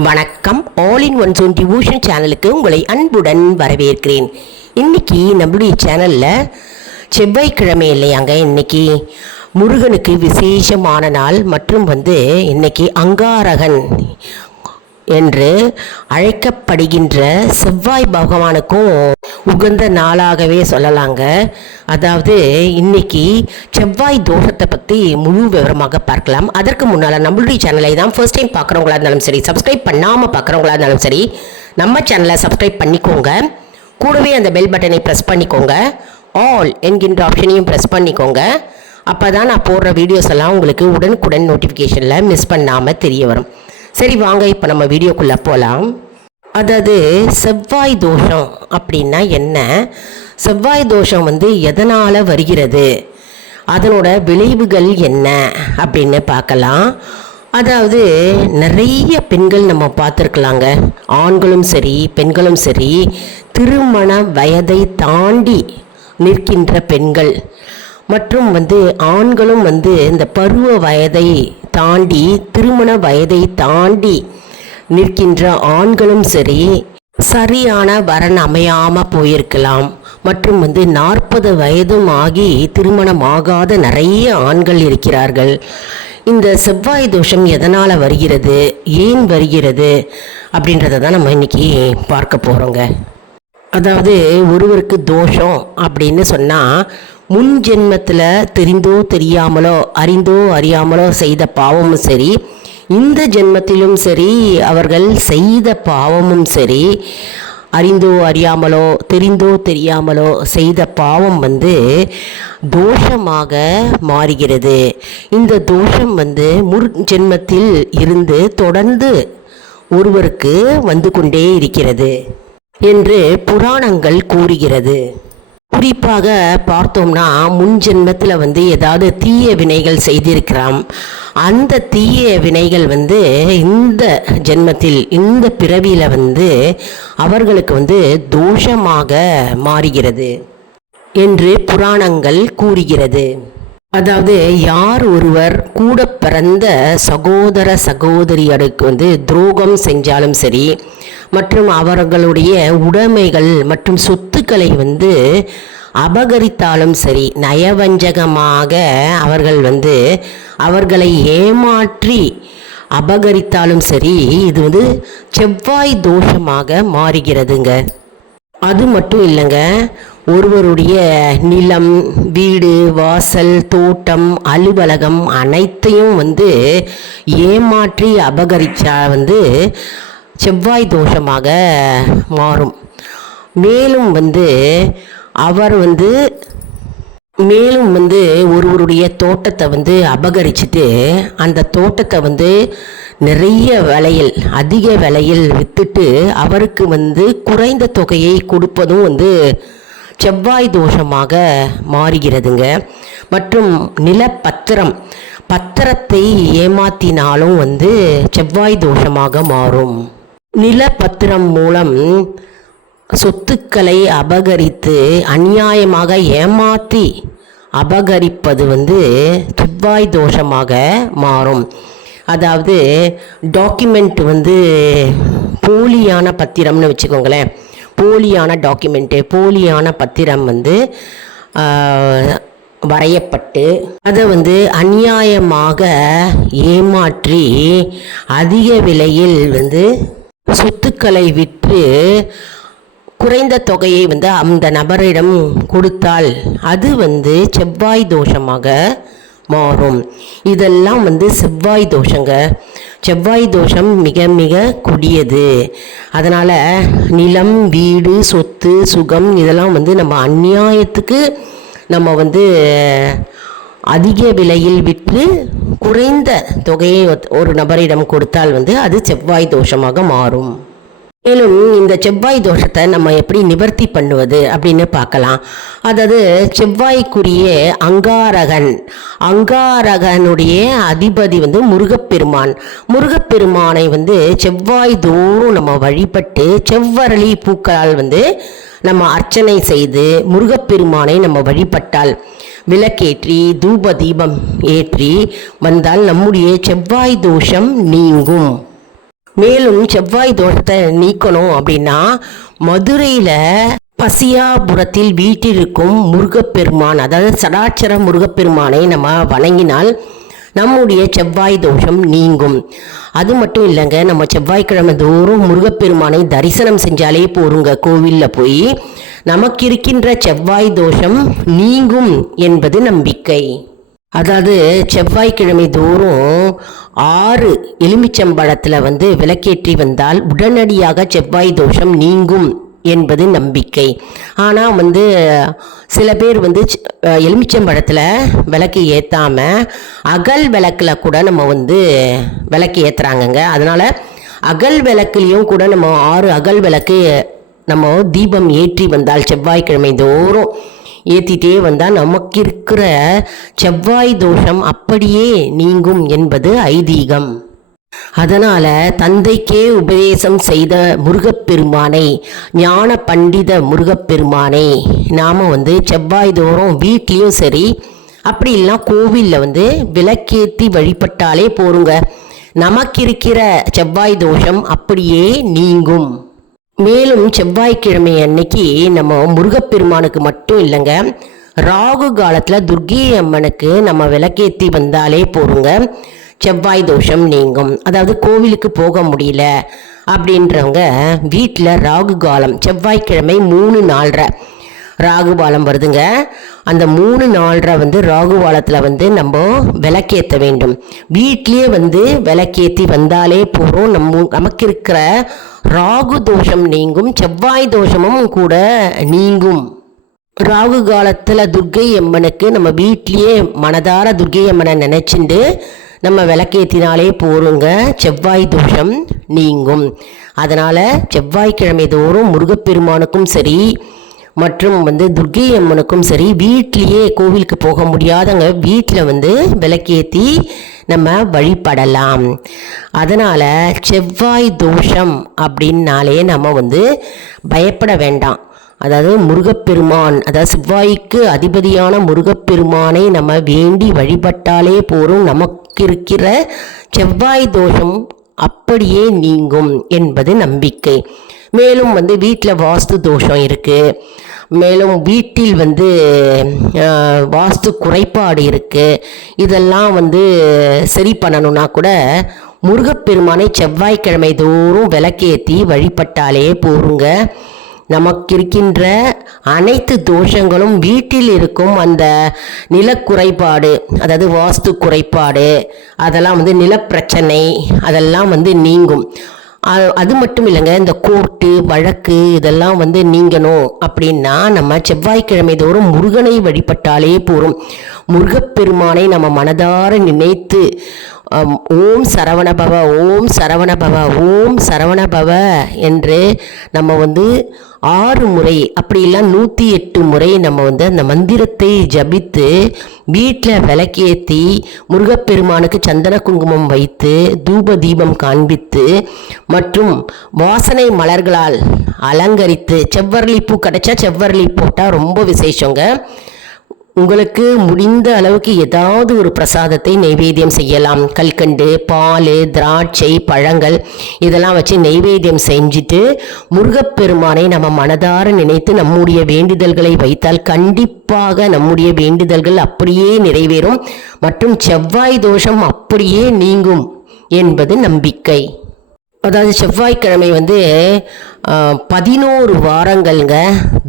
வணக்கம். All in one zone devotion சேனலுக்கு உங்களை அன்புடன் வரவேற்கிறேன். இன்னைக்கு நம்மளுடைய சேனலில் செவ்வாய்க்கிழமை இல்லையாங்க, இன்னைக்கு முருகனுக்கு விசேஷமான நாள் மற்றும் இன்னைக்கு அங்காரகன் என்று அழைக்கப்படுகின்ற செவ்வாய் பகவானுக்கும் உகந்த நாளாகவே சொல்லலாங்க. அதாவது இன்னைக்கு செவ்வாய் தோஷத்தை பற்றி முழு விவரமாக பார்க்கலாம். அதற்கு முன்னால் நம்மளுடைய சேனலை தான் ஃபர்ஸ்ட் டைம் பார்க்குறவங்களா இருந்தாலும் சரி, சப்ஸ்கிரைப் பண்ணாமல் பார்க்குறவங்களா இருந்தாலும் சரி, நம்ம சேனலை சப்ஸ்கிரைப் பண்ணிக்கோங்க. கூடவே அந்த பெல் பட்டனை ப்ரெஸ் பண்ணிக்கோங்க. ஆல் என்கின்ற ஆப்ஷனையும் ப்ரெஸ் பண்ணிக்கோங்க. அப்போ தான் நான் போடுற வீடியோஸ் எல்லாம் உங்களுக்கு உடனுக்குடன் நோட்டிஃபிகேஷனில் மிஸ் பண்ணாமல் தெரிய வரும். சரி வாங்க, இப்போ நம்ம வீடியோக்குள்ளே போகலாம். அதாவது செவ்வாய் தோஷம் அப்படின்னா என்ன, செவ்வாய் தோஷம் எதனால் வருகிறது, அதனோட விளைவுகள் என்ன அப்படின்னு பார்க்கலாம். அதாவது நிறைய பெண்கள் நம்ம பார்த்துருக்கலாங்க, ஆண்களும் சரி பெண்களும் சரி, திருமண வயதை தாண்டி நிற்கின்ற பெண்கள் மற்றும் ஆண்களும் இந்த பருவ வயதை தாண்டி திருமண வயதை தாண்டி நிற்கின்ற ஆண்களும் சரி, சரியான வரன் அமையாமல் போயிருக்கலாம். மற்றும் 40 வயதும் ஆகி திருமணம் ஆகாத நிறைய ஆண்கள் இருக்கிறார்கள். இந்த செவ்வாய் தோஷம் எதனால் வருகிறது, ஏன் வருகிறது அப்படின்றத தான் நம்ம இன்னைக்கு பார்க்க போகிறோங்க. அதாவது ஒருவருக்கு தோஷம் அப்படின்னு சொன்னால், முன் ஜென்மத்தில் தெரிந்தோ தெரியாமலோ அறிந்தோ அறியாமலோ செய்த பாவமும் சரி, இந்த ஜென்மத்திலும் சரி அவர்கள் செய்த பாவமும் சரி, அறிந்தோ அறியாமலோ தெரிந்தோ தெரியாமலோ செய்த பாவம் தோஷமாக மாறுகிறது. இந்த தோஷம் முன் ஜென்மத்தில் இருந்து தொடர்ந்து ஒருவருக்கு வந்து கொண்டே இருக்கிறது என்று புராணங்கள் கூறுகிறது. குறிப்பாக பார்த்தோம்னா, முன் ஜென்மத்தில் ஏதாவது தீய வினைகள் செய்திருக்கிறோம். அந்த தீய வினைகள் இந்த ஜென்மத்தில் இந்த பிறவியில் அவர்களுக்கு தோஷமாக மாறுகிறது என்று புராணங்கள் கூறுகிறது. அதாவது யார் ஒருவர் கூட பிறந்த சகோதர சகோதரிகளுக்கு துரோகம் செஞ்சாலும் சரி, மற்றும் அவர்களுடைய உடைமைகள் மற்றும் சொத்துக்களை அபகரித்தாலும் சரி, நயவஞ்சகமாக அவர்கள் அவர்களை ஏமாற்றி அபகரித்தாலும் சரி, இது செவ்வாய் தோஷமாக மாறுகிறதுங்க. அது மட்டும் இல்லைங்க, ஒருவருடைய நிலம், வீடு, வாசல், தோட்டம், அலுவலகம் அனைத்தையும் ஏமாற்றி அபகரிச்சா செவ்வாய் தோஷமாக மாறும். மேலும் அவர் மேலும் ஒருவருடைய தோட்டத்தை அபகரிச்சுட்டு அந்த தோட்டத்தை நிறைய விலையில் அதிக விலையில் விற்றுட்டு அவருக்கு குறைந்த தொகையை கொடுப்பதும் செவ்வாய் தோஷமாக மாறுகிறதுங்க. மற்றும் பத்திரத்தை ஏமாத்தினாலும் செவ்வாய் தோஷமாக மாறும். நிலப்பத்திரம் மூலம் சொத்துக்களை அபகரித்து அநியாயமாக ஏமாற்றி அபகரிப்பது செவ்வாய் தோஷமாக மாறும். அதாவது டாக்குமெண்ட் போலியான பத்திரம்னு வச்சுக்கோங்களேன், போலியான டாக்குமெண்ட்டு, போலியான பத்திரம் வரையப்பட்டு அதை அநியாயமாக ஏமாற்றி அதிக விலையில் சொத்துக்களை விற்று குறைந்த தொகையை அந்த நபரிடம் கொடுத்தால் அது செவ்வாய் தோஷமாக மாறும். இதெல்லாம் செவ்வாய் தோஷங்க. செவ்வாய் தோஷம் மிக மிக கொடியது. அதனால் நிலம், வீடு, சொத்து, சுகம் இதெல்லாம் நம்ம அநியாயத்துக்கு நம்ம அதிக விலையில் விற்று குறைந்த தொகையை ஒரு நபரிடம் கொடுத்தால் அது செவ்வாய் தோஷமாக மாறும். மேலும் இந்த செவ்வாய் தோஷத்தை நம்ம எப்படி நிவர்த்தி பண்ணுவது அப்படின்னு பார்க்கலாம். அதாவது செவ்வாய்க்குரிய அங்காரகனுடைய அதிபதி முருகப்பெருமானை செவ்வாய் தோறும் நம்ம வழிபட்டு செவ்வரளி பூக்களால் நம்ம அர்ச்சனை செய்து முருகப்பெருமானை நம்ம வழிபட்டால், விளக்கேற்றி தூப தீபம் ஏற்றி வந்தால் நம்முடைய செவ்வாய் தோஷம் நீங்கும். மேலும் செவ்வாய் தோஷத்தை நீக்கணும் அப்படின்னா மதுரையில் பசியாபுரத்தில் வீட்டிற்கும் முருகப்பெருமான், அதாவது சடாட்சர முருகப்பெருமானை நம்ம வணங்கினால் நம்முடைய செவ்வாய் தோஷம் நீங்கும். அது மட்டும் இல்லைங்க, நம்ம செவ்வாய்க்கிழமை தோறும் முருகப்பெருமானை தரிசனம் செஞ்சாலே போருங்க. கோவிலில் போய் நமக்கு இருக்கின்ற செவ்வாய் தோஷம் நீங்கும் என்பது நம்பிக்கை. அதாவது செவ்வாய்க்கிழமை தோறும் 6 எலுமிச்சம்பழத்தில் விளக்கேற்றி வந்தால் உடனடியாக செவ்வாய் தோஷம் நீங்கும் என்பது நம்பிக்கை. ஆனால் சில பேர் எலுமிச்சம்பழத்தில் விளக்கு ஏற்றாமல் அகல் விளக்கில் கூட நம்ம விளக்கு ஏற்றுறாங்கங்க. அதனால் அகல் விளக்குலேயும் கூட நம்ம 6 அகல் விளக்கு நம்ம தீபம் ஏற்றி வந்தால் செவ்வாய்க்கிழமை தோறும் ஏற்றிட்டே வந்தால் நமக்கு இருக்கிற செவ்வாய் தோஷம் அப்படியே நீங்கும் என்பது ஐதீகம். அதனால் தந்தைக்கே உபதேசம் செய்த முருகப்பெருமானை, ஞான பண்டித முருகப்பெருமானை நாம் செவ்வாய் தோறும் வீட்லேயும் சரி, அப்படி இல்லைனா கோவிலில் விளக்கேற்றி வழிபட்டாலே போருங்க. நமக்கு இருக்கிற செவ்வாய் தோஷம் அப்படியே நீங்கும். மேலும் செவ்வாய்க்கிழமை அன்னைக்கு நம்ம முருகப்பெருமானுக்கு மட்டும் இல்லைங்க, ராகு காலத்தில் துர்க்கை அம்மனுக்கு நம்ம விளக்கேற்றி வந்தாலே போருங்க, செவ்வாய் தோஷம் நீங்கும். அதாவது கோவிலுக்கு போக முடியல அப்படின்றவங்க வீட்டில் ராகு காலம் செவ்வாய்க்கிழமை 3:04 ராகு காலம் வருதுங்க. அந்த 3:04 ராகு காலத்தில் நம்ம விளக்கேற்ற வேண்டும். வீட்லேயே விளக்கேற்றி வந்தாலே போகிறோம், நமக்கு இருக்கிற ராகு தோஷம் நீங்கும், செவ்வாய் தோஷமும் கூட நீங்கும். ராகு காலத்தில் துர்க்கை அம்மனுக்கு நம்ம வீட்லேயே மனதார துர்க்கை அம்மனை நினச்சிண்டு நம்ம விளக்கேற்றினாலே போருங்க, செவ்வாய் தோஷம் நீங்கும். அதனால் செவ்வாய்க்கிழமை தோறும் முருகப்பெருமானுக்கும் சரி மற்றும் துர்க்கை அம்மனுக்கும் சரி வீட்லேயே, கோவிலுக்கு போக முடியாதவங்க வீட்டில் விளக்கேற்றி நம்ம வழிபடலாம். அதனால் செவ்வாய் தோஷம் அப்படின்னாலே நம்ம பயப்பட வேண்டாம். அதாவது முருகப்பெருமான், அதாவது செவ்வாய்க்கு அதிபதியான முருகப்பெருமானை நம்ம வேண்டி வழிபட்டாலே போரும், நமக்கு இருக்கிற செவ்வாய் தோஷம் அப்படியே நீங்கும் என்பது நம்பிக்கை. மேலும் வீட்டில் வாஸ்து தோஷம் இருக்குது, மேலும் வீட்டில் வாஸ்து குறைபாடு இருக்குது, இதெல்லாம் சரி பண்ணணுன்னா கூட முருகப்பெருமானை செவ்வாய்க்கிழமை தோறும் விளக்கேற்றி வழிபட்டாலே போருங்க. நமக்கு இருக்கின்ற அனைத்து தோஷங்களும் வீட்டில் இருக்கும் அந்த நிலக்குறைபாடு, அதாவது வாஸ்து குறைபாடு, அதெல்லாம் நிலப்பிரச்சனை அதெல்லாம் நீங்கும். அது மட்டும் இல்லைங்க, இந்த கோர்ட்டு வழக்கு இதெல்லாம் நீங்கணும் அப்படின்னா நம்ம செவ்வாய்க்கிழமை தோறும் முருகனை வழிபட்டாலே போரும். முருகப்பெருமானை நம்ம மனதார நினைத்து ஓம் சரவணபவ, ஓம் சரவணபவ, ஓம் சரவணபவ என்று நம்ம 6 முறை அப்படி இல்லை 108 முறை நம்ம அந்த மந்திரத்தை ஜபித்து வீட்டில் விளக்கேற்றி முருகப்பெருமானுக்கு சந்தன குங்குமம் வைத்து தூப தீபம் காண்பித்து மற்றும் வாசனை மலர்களால் அலங்கரித்து, செவ்வரளி பூ கிடைச்சா செவ்வரளி போட்டால் ரொம்ப விசேஷங்க. உங்களுக்கு முடிந்த அளவுக்கு ஏதாவது ஒரு பிரசாதத்தை நைவேத்தியம் செய்யலாம். கல்கண்டு, பால், திராட்சை, பழங்கள் இதெல்லாம் வச்சு நைவேத்தியம் செஞ்சுட்டு முருகப்பெருமானை நம்ம மனதார நினைத்து நம்முடைய வேண்டுதல்களை வைத்தால் கண்டிப்பாக நம்முடைய வேண்டுதல்கள் அப்படியே நிறைவேறும் மற்றும் செவ்வாய் தோஷம் அப்படியே நீங்கும் என்பது நம்பிக்கை. அதாவது செவ்வாய்க்கிழமை 11 வாரங்கள்ங்க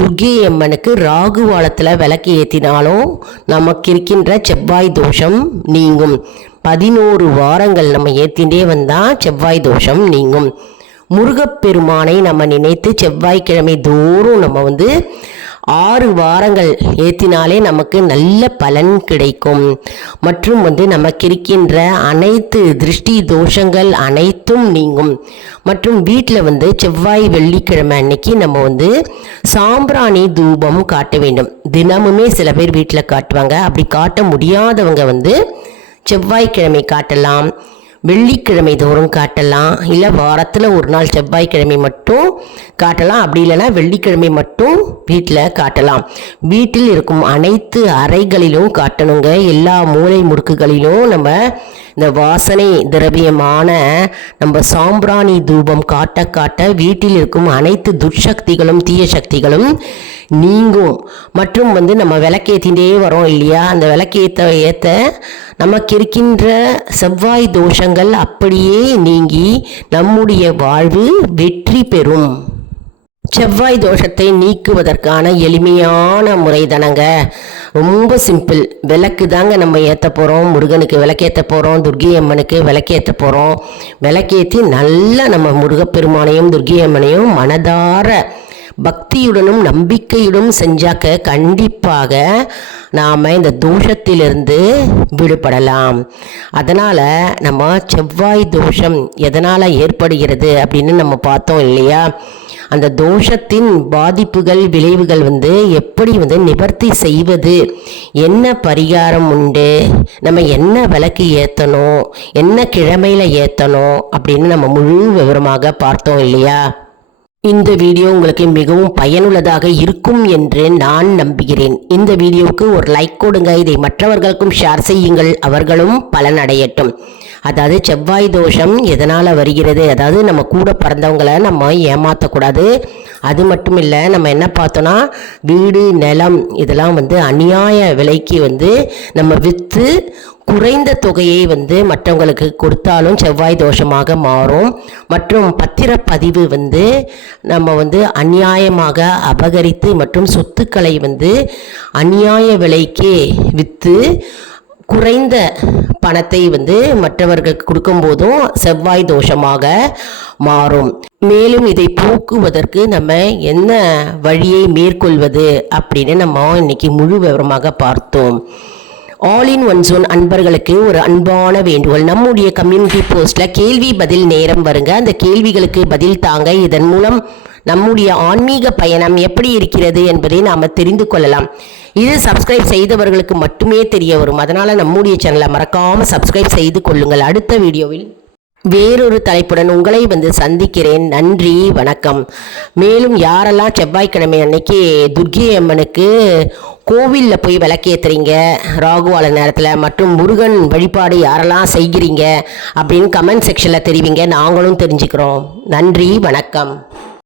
துர்க்கை அம்மனுக்கு ராகு காலத்தில் விளக்கு ஏற்றினாலும் நமக்கு இருக்கின்ற செவ்வாய் தோஷம் நீங்கும். 11 வாரங்கள் நம்ம ஏற்றிகிட்டே வந்தால் செவ்வாய் தோஷம் நீங்கும். முருகப்பெருமானை நம்ம நினைத்து செவ்வாய்க்கிழமை தோறும் நம்ம 6 வாரங்கள் ஏற்றினாலே நமக்கு நல்ல பலன் கிடைக்கும். மற்றும் நமக்கு இருக்கின்ற அனைத்து திருஷ்டி தோஷங்கள் அனைத்தும் நீங்கும். மற்றும் வீட்டில் செவ்வாய் வெள்ளிக்கிழமை அன்னைக்கு நம்ம சாம்பிராணி தூபம் காட்ட வேண்டும். தினமுமே சில பேர் வீட்டில் காட்டுவாங்க. அப்படி காட்ட முடியாதவங்க செவ்வாய்க்கிழமை காட்டலாம், வெள்ளிக்கிழமை தோறும் காட்டலாம், இல்லை வாரத்தில் ஒரு நாள் செவ்வாய்க்கிழமை மட்டும் காட்டலாம். அப்படி இல்லைன்னா வெள்ளிக்கிழமை மட்டும் வீட்டில் காட்டலாம். வீட்டில் இருக்கும் அனைத்து அறைகளிலும் காட்டணுங்க. எல்லா மூலை முடுக்குகளிலும் நம்ம இந்த வாசனை திரவியமான நம்ம சாம்பிராணி தூபம் காட்ட காட்ட வீட்டில் இருக்கும் அனைத்து துர்சக்திகளும் தீய சக்திகளும் நீங்கும். மற்றும் நம்ம விளக்கேற்றிகிட்டே வரோம் இல்லையா, அந்த விளக்கேற்ற ஏற்ற நமக்கு இருக்கின்ற செவ்வாய் தோஷங்கள் அப்படியே நீங்கி நம்முடைய வாழ்வு வெற்றி பெறும். செவ்வாய் தோஷத்தை நீக்குவதற்கான எளிமையான முறை தானங்க, ரொம்ப சிம்பிள். விளக்கு தாங்க நம்ம ஏற்ற போகிறோம். முருகனுக்கு விளக்கேற்ற போகிறோம், துர்க்கை அம்மனுக்கு விளக்கேற்ற போகிறோம். விளக்கேற்றி நல்லா நம்ம முருகப்பெருமானையும் துர்க்கை அம்மனையும் மனதார பக்தியுடனும் நம்பிக்கையுடன் செஞ்சாக்க கண்டிப்பாக நாம் இந்த தோஷத்திலிருந்து விடுபடலாம். அதனால் நம்ம செவ்வாய் தோஷம் எதனால் ஏற்படுகிறது அப்படின்னு நம்ம பார்த்தோம் இல்லையா, அந்த தோஷத்தின் பாதிப்புகள் விளைவுகள் எப்படி நிவர்த்தி செய்வது, என்ன பரிகாரம் உண்டு, நம்ம என்ன விளக்கு ஏற்றணும், என்ன கிழமையில் ஏற்றணும் அப்படின்னு நம்ம முழு விவரமாக பார்த்தோம் இல்லையா. இந்த வீடியோ உங்களுக்கு மிகவும் பயனுள்ளதாக இருக்கும் என்று நான் நம்புகிறேன். இந்த வீடியோவுக்கு ஒரு லைக் கொடுங்க, இதை மற்றவர்களுக்கும் ஷேர் செய்யுங்கள், அவர்களும் பலனடையட்டும். அதாவது செவ்வாய் தோஷம் எதனால் வருகிறது, அதாவது நம்ம கூட பிறந்தவங்களை நம்ம ஏமாற்றக்கூடாது. அது மட்டும் இல்லை, நம்ம என்ன பார்த்தோன்னா வீடு நிலம் இதெல்லாம் அநியாய விலைக்கு நம்ம விற்று குறைந்த தொகையை மற்றவங்களுக்கு கொடுத்தாலும் செவ்வாய் தோஷமாக மாறும். மற்றும் பத்திரப்பதிவு நம்ம அநியாயமாக அபகரித்து மற்றும் சொத்துக்களை அநியாய விலைக்கே விற்று குறைந்த பணத்தை மற்றவர்களுக்கு கொடுக்கும்போதும் செவ்வாய் தோஷமாக மாறும். மேலும் இதை போக்குவதற்கு நம்ம என்ன வழியை மேற்கொள்வது அப்படின்னு நம்ம இன்னைக்கு முழு விவரமாக பார்த்தோம். ஆல் இன் ஒன் ஜோன் அன்பர்களுக்கு ஒரு அன்பான வேண்டுகோள், நம்முடைய கம்யூனிட்டி போஸ்ட்டில் கேள்வி பதில் நேரம் வருங்க, அந்த கேள்விகளுக்கு பதில் தாங்க. இதன் மூலம் நம்முடைய ஆன்மீக பயணம் எப்படி இருக்கிறது என்பதை நாம் தெரிந்து கொள்ளலாம். இது சப்ஸ்கிரைப் செய்தவர்களுக்கு மட்டுமே தெரிய வரும். அதனால் நம்முடைய சேனலை மறக்காமல் சப்ஸ்கிரைப் செய்து கொள்ளுங்கள். அடுத்த வீடியோவில் வேறொரு தலைப்புடன் உங்களை சந்திக்கிறேன். நன்றி, வணக்கம். மேலும் யாரெல்லாம் செவ்வாய்க்கிழமை அன்னைக்கு துர்க்கை அம்மனுக்கு கோவிலில் போய் விளக்கேற்றுறீங்க ராகுவால நேரத்தில், மற்றும் முருகன் வழிபாடு யாரெல்லாம் செய்கிறீங்க அப்படின்னு கமெண்ட் செக்ஷனில் தெரிவிங்க, நாங்களும் தெரிஞ்சுக்கிறோம். நன்றி, வணக்கம்.